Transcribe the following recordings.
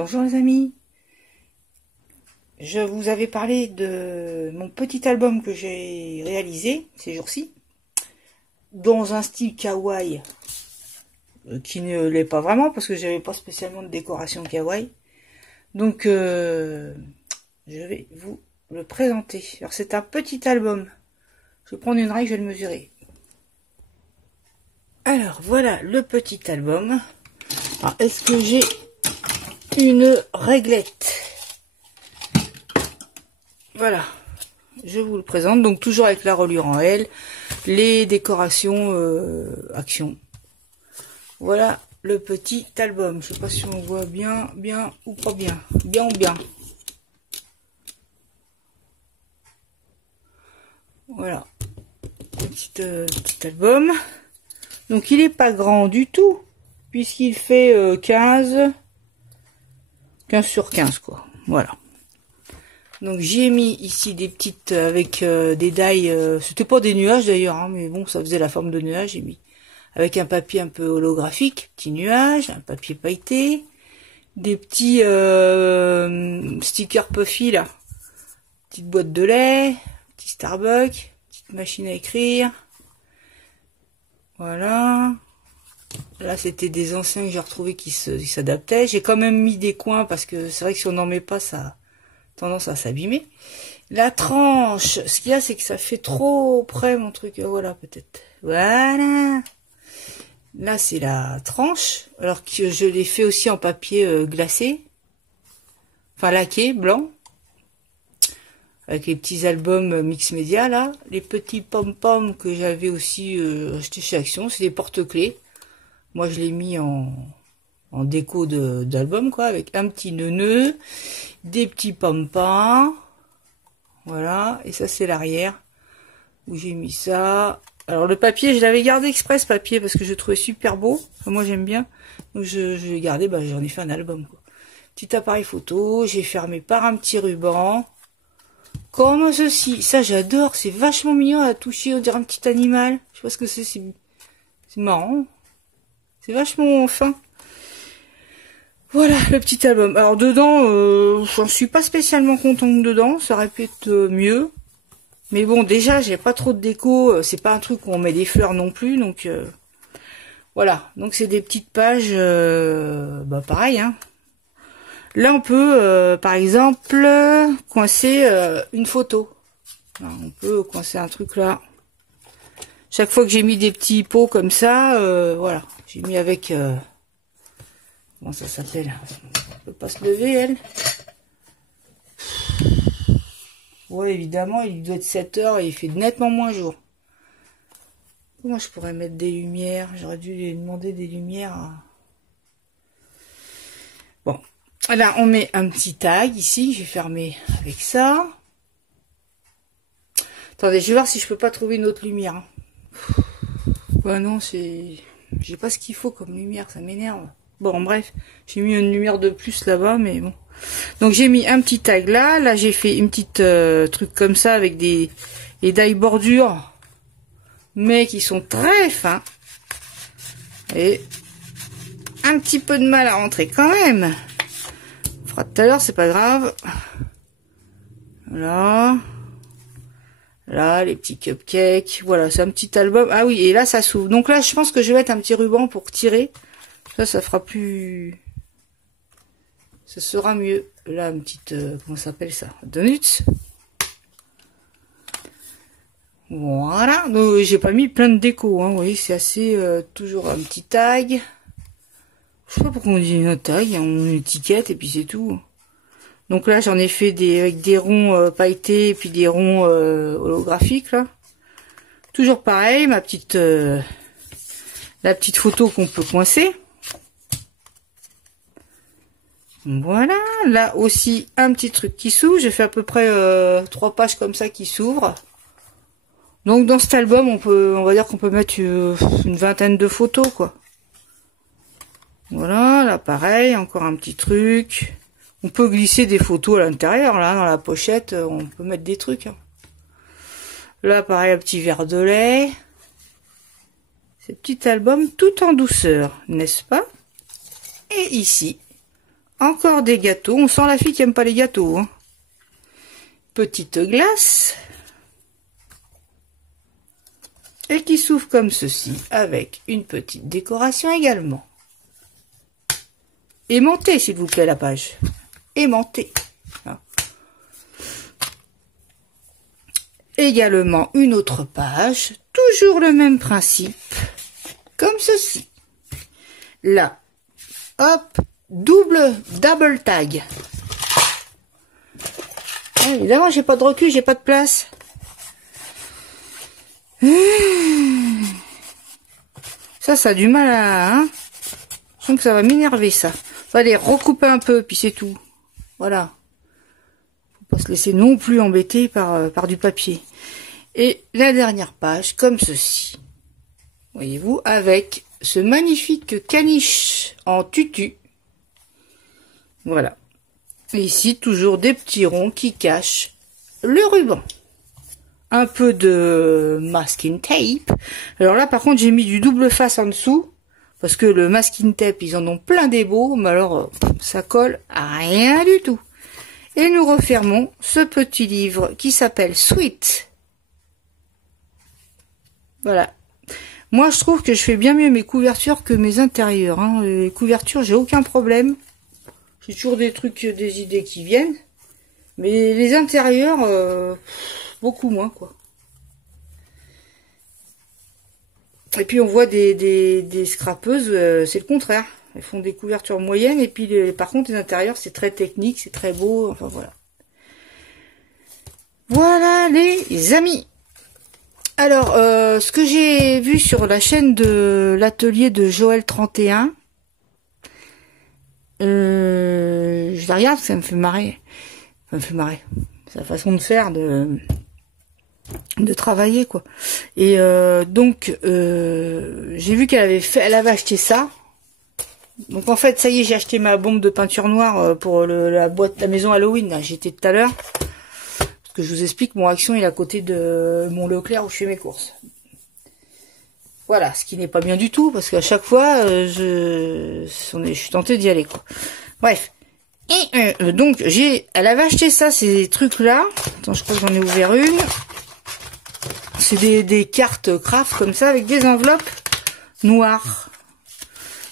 Bonjour les amis, je vous avais parlé de mon petit album que j'ai réalisé ces jours-ci, dans un style kawaii, qui ne l'est pas vraiment parce que j'avais pas spécialement de décoration kawaii. Donc je vais vous le présenter. Alors c'est un petit album, je vais prendre une règle, je vais le mesurer. Alors voilà le petit album. Alors est-ce que j'ai une réglette? Voilà, je vous le présente, donc toujours avec la reliure en L, les décorations action. Voilà le petit album, je sais pas si on voit bien ou pas bien, bien ou bien. Voilà, petit album. Donc il est pas grand du tout, puisqu'il fait 15 sur 15 quoi, voilà. Donc j'ai mis ici des petites avec des dailles, c'était pas des nuages d'ailleurs, hein, mais bon ça faisait la forme de nuages, j'ai mis avec un papier un peu holographique, petit nuage, un papier pailleté, des petits stickers puffy là, petite boîte de lait, petit Starbucks, petite machine à écrire, voilà. Là c'était des anciens que j'ai retrouvés qui s'adaptaient, j'ai quand même mis des coins parce que c'est vrai que si on n'en met pas ça tendance à s'abîmer. La tranche, ce qu'il y a c'est que ça fait trop près mon truc, voilà peut-être, voilà. Là c'est la tranche, alors que je l'ai fait aussi en papier glacé, enfin laqué, blanc, avec les petits albums mix média là, les petits pom-pom que j'avais aussi acheté chez Action, c'est des porte-clés, moi je l'ai mis en déco d'album quoi, avec un petit nœud, des petits pom-pom, voilà, et ça c'est l'arrière où j'ai mis ça. Alors le papier, je l'avais gardé exprès ce papier parce que je le trouvais super beau, enfin, moi j'aime bien, donc je l'ai gardé, bah, j'en ai fait un album quoi. Petit appareil photo, j'ai fermé par un petit ruban, comme ceci, ça j'adore, c'est vachement mignon à toucher, on dirait un petit animal, je sais pas ce que c'est marrant, c'est vachement fin. Voilà le petit album. Alors dedans, je suis pas spécialement contente dedans, ça aurait pu être mieux. Mais bon, déjà, j'ai pas trop de déco, c'est pas un truc où on met des fleurs non plus, donc voilà. Donc c'est des petites pages, bah pareil, hein. Là, on peut, par exemple, coincer une photo. Alors, on peut coincer un truc là. Chaque fois que j'ai mis des petits pots comme ça, voilà, j'ai mis avec... comment ça s'appelle? Elle peut pas se lever, elle. Ouais, évidemment, il doit être 7 heures et il fait nettement moins jour. Comment je pourrais mettre des lumières? J'aurais dû lui demander des lumières. Bon, là, on met un petit tag ici. Je vais fermer avec ça. Attendez, je vais voir si je peux pas trouver une autre lumière. Ouais, non, c'est... j'ai pas ce qu'il faut comme lumière, ça m'énerve. Bon, bref, j'ai mis une lumière de plus là-bas, mais bon. Donc j'ai mis un petit tag là. Là j'ai fait une petite truc comme ça avec des die bordures, mais qui sont très fins. Et un petit peu de mal à rentrer quand même. On fera tout à l'heure, c'est pas grave. Voilà. Là, les petits cupcakes. Voilà, c'est un petit album. Ah oui, et là ça s'ouvre. Donc là, je pense que je vais mettre un petit ruban pour tirer. Ça fera plus... ça sera mieux. Là, une petite... comment ça s'appelle ça? Donuts. Voilà. Donc, j'ai pas mis plein de déco. Hein. Vous voyez, c'est assez... toujours un petit tag. Je sais pas pourquoi on dit un tag. On met une étiquette et puis c'est tout. Donc là, j'en ai fait avec des ronds pailletés et puis des ronds holographiques, là. Toujours pareil, ma petite... la petite photo qu'on peut coincer. Voilà, là aussi un petit truc qui s'ouvre. J'ai fait à peu près 3 pages comme ça qui s'ouvrent. Donc dans cet album, on va dire qu'on peut mettre une vingtaine de photos quoi. Voilà, là pareil, encore un petit truc. On peut glisser des photos à l'intérieur, là dans la pochette, on peut mettre des trucs. Hein. Là pareil, un petit verre de lait. Ce petit album tout en douceur, n'est-ce pas? Et ici, encore des gâteaux. On sent la fille qui aime pas les gâteaux. Hein. Petite glace. Et qui s'ouvre comme ceci, avec une petite décoration également. Aimantée, s'il vous plaît, la page. Aimantée. Hein. Également une autre page, toujours le même principe, comme ceci. Là, hop, double tag. Ah, évidemment, j'ai pas de recul, j'ai pas de place. Ça a du mal à... Hein, je sens que ça va m'énerver, ça. Faut aller recouper un peu, puis c'est tout. Voilà. Faut pas se laisser non plus embêter par du papier. Et la dernière page, comme ceci. Voyez-vous, avec ce magnifique caniche en tutu. Voilà. Et ici, toujours des petits ronds qui cachent le ruban. Un peu de masking tape. Alors là, par contre, j'ai mis du double face en dessous. Parce que le masking tape, ils en ont plein des beaux. Mais alors, ça colle à rien du tout. Et nous refermons ce petit livre qui s'appelle Sweet. Voilà. Moi, je trouve que je fais bien mieux mes couvertures que mes intérieurs. Hein. Les couvertures, j'ai aucun problème. J'ai toujours des trucs, des idées qui viennent. Mais les intérieurs, beaucoup moins, quoi. Et puis, on voit des scrapeuses, c'est le contraire. Elles font des couvertures moyennes. Et puis, par contre, les intérieurs, c'est très technique, c'est très beau. Enfin, voilà. Voilà, les amis. Alors, ce que j'ai vu sur la chaîne de l'atelier de Joël 31, je la regarde, ça me fait marrer. Ça me fait marrer. C'est la façon de faire, de travailler, quoi. Et donc, j'ai vu elle avait acheté ça. Donc en fait, ça y est, j'ai acheté ma bombe de peinture noire pour la maison Halloween. J'étais tout à l'heure. Que je vous explique, mon Action il est à côté de mon Leclerc où je fais mes courses. Voilà, ce qui n'est pas bien du tout, parce qu'à chaque fois, je suis tentée d'y aller, quoi. Bref. Et donc, elle avait acheté ça, ces trucs-là. Attends, je crois que j'en ai ouvert une. C'est des cartes craft comme ça, avec des enveloppes noires.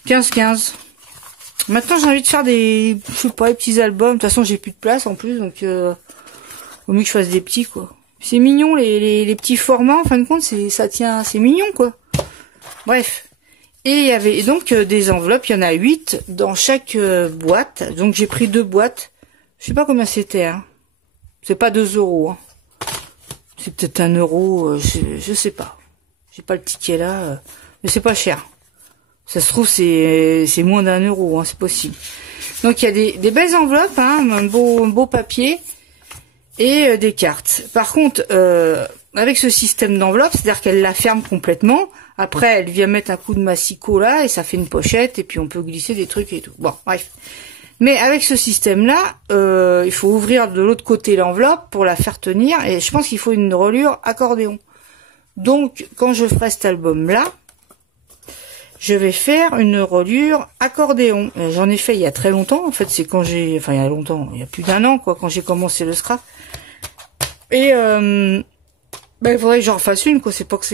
15-15. Maintenant, j'ai envie de faire je sais pas, des petits albums. De toute façon, j'ai plus de place en plus, donc... Au mieux que je fasse des petits, quoi. C'est mignon, les petits formats, en fin de compte, ça tient, c'est mignon, quoi. Bref. Et il y avait donc des enveloppes, il y en a 8 dans chaque boîte. Donc j'ai pris 2 boîtes. Je sais pas combien c'était, hein. C'est pas 2 €, hein. C'est peut-être 1 €, je sais pas. J'ai pas le ticket là, mais c'est pas cher. Ça se trouve, c'est moins d'1 €, hein, c'est possible. Donc il y a des belles enveloppes, hein, un beau papier. Et des cartes. Par contre, avec ce système d'enveloppe, c'est-à-dire qu'elle la ferme complètement. Après, elle vient mettre un coup de massicot là et ça fait une pochette et puis on peut glisser des trucs et tout. Bon, bref. Mais avec ce système-là, il faut ouvrir de l'autre côté l'enveloppe pour la faire tenir et je pense qu'il faut une reliure accordéon. Donc, quand je ferai cet album-là, je vais faire une reliure accordéon. J'en ai fait il y a très longtemps. En fait, c'est quand il y a longtemps, il y a plus d'1 an, quoi, quand j'ai commencé le scrap. Et il faudrait que j'en refasse une, quoi. C'est pas que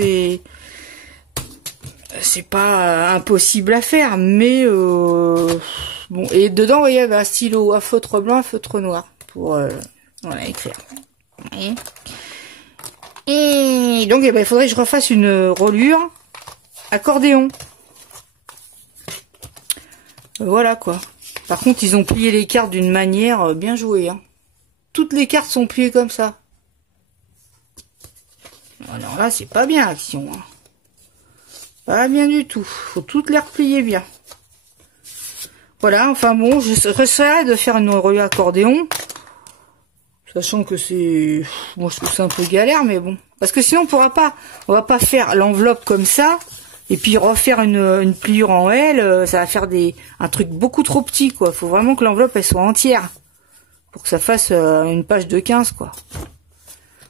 c'est pas impossible à faire, mais bon. Et dedans, vous voyez, il y avait un stylo, un feutre blanc, un feutre noir pour voilà, écrire. Et donc, il faudrait que je refasse une reliure accordéon. Voilà, quoi. Par contre, ils ont plié les cartes d'une manière bien jouée, hein. Toutes les cartes sont pliées comme ça. Alors là, c'est pas bien, Action, hein. Pas bien du tout. Faut toutes les replier bien. Voilà, enfin bon, je essaierai de faire une reliure accordéon. Sachant que c'est... Moi, je trouve ça un peu galère, mais bon. Parce que sinon, on va pas faire l'enveloppe comme ça. Et puis refaire une pliure en L, ça va faire un truc beaucoup trop petit, quoi. Faut vraiment que l'enveloppe, elle soit entière. Pour que ça fasse une page de 15, quoi.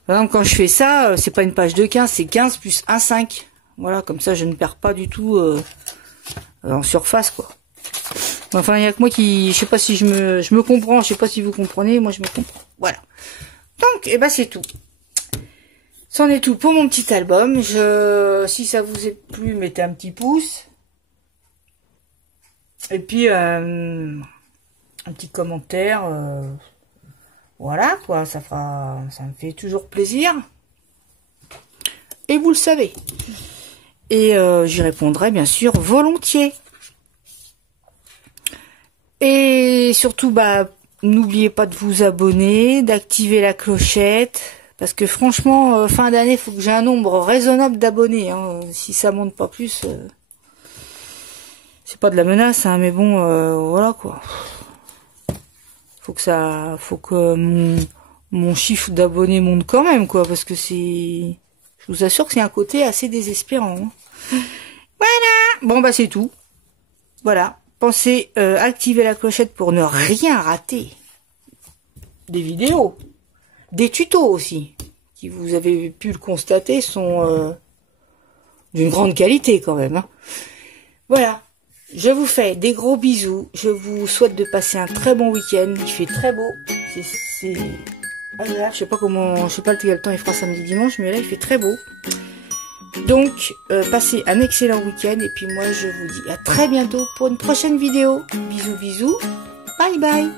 Par exemple, quand je fais ça, c'est pas une page de 15, c'est 15 plus 1,5. Voilà, comme ça, je ne perds pas du tout en surface, quoi. Enfin, il y a que moi qui... Je sais pas si je me comprends, je sais pas si vous comprenez, moi je me comprends. Voilà. Donc, et ben c'est tout. C'en est tout pour mon petit album. Si ça vous est plu, mettez un petit pouce. Et puis, un petit commentaire. Voilà, quoi, ça me fait toujours plaisir. Et vous le savez. Et j'y répondrai bien sûr volontiers. Et surtout, bah, n'oubliez pas de vous abonner, d'activer la clochette. Parce que franchement, fin d'année, il faut que j'ai un nombre raisonnable d'abonnés. Hein. Si ça monte pas plus, c'est pas de la menace, hein, mais bon, voilà quoi. Faut que mon chiffre d'abonnés monte quand même, quoi, parce que je vous assure que c'est un côté assez désespérant. Hein. Voilà. Bon bah c'est tout. Voilà. Pensez activer la clochette pour ne rien rater. Des vidéos. Des tutos aussi, qui vous avez pu le constater, sont d'une grande qualité quand même. Hein. Voilà, je vous fais des gros bisous. Je vous souhaite de passer un très bon week-end. Il fait très beau. C'est agréable. Je sais pas quel temps il fera samedi dimanche, mais là il fait très beau. Donc, passez un excellent week-end. Et puis moi, je vous dis à très bientôt pour une prochaine vidéo. Bisous, bisous. Bye bye.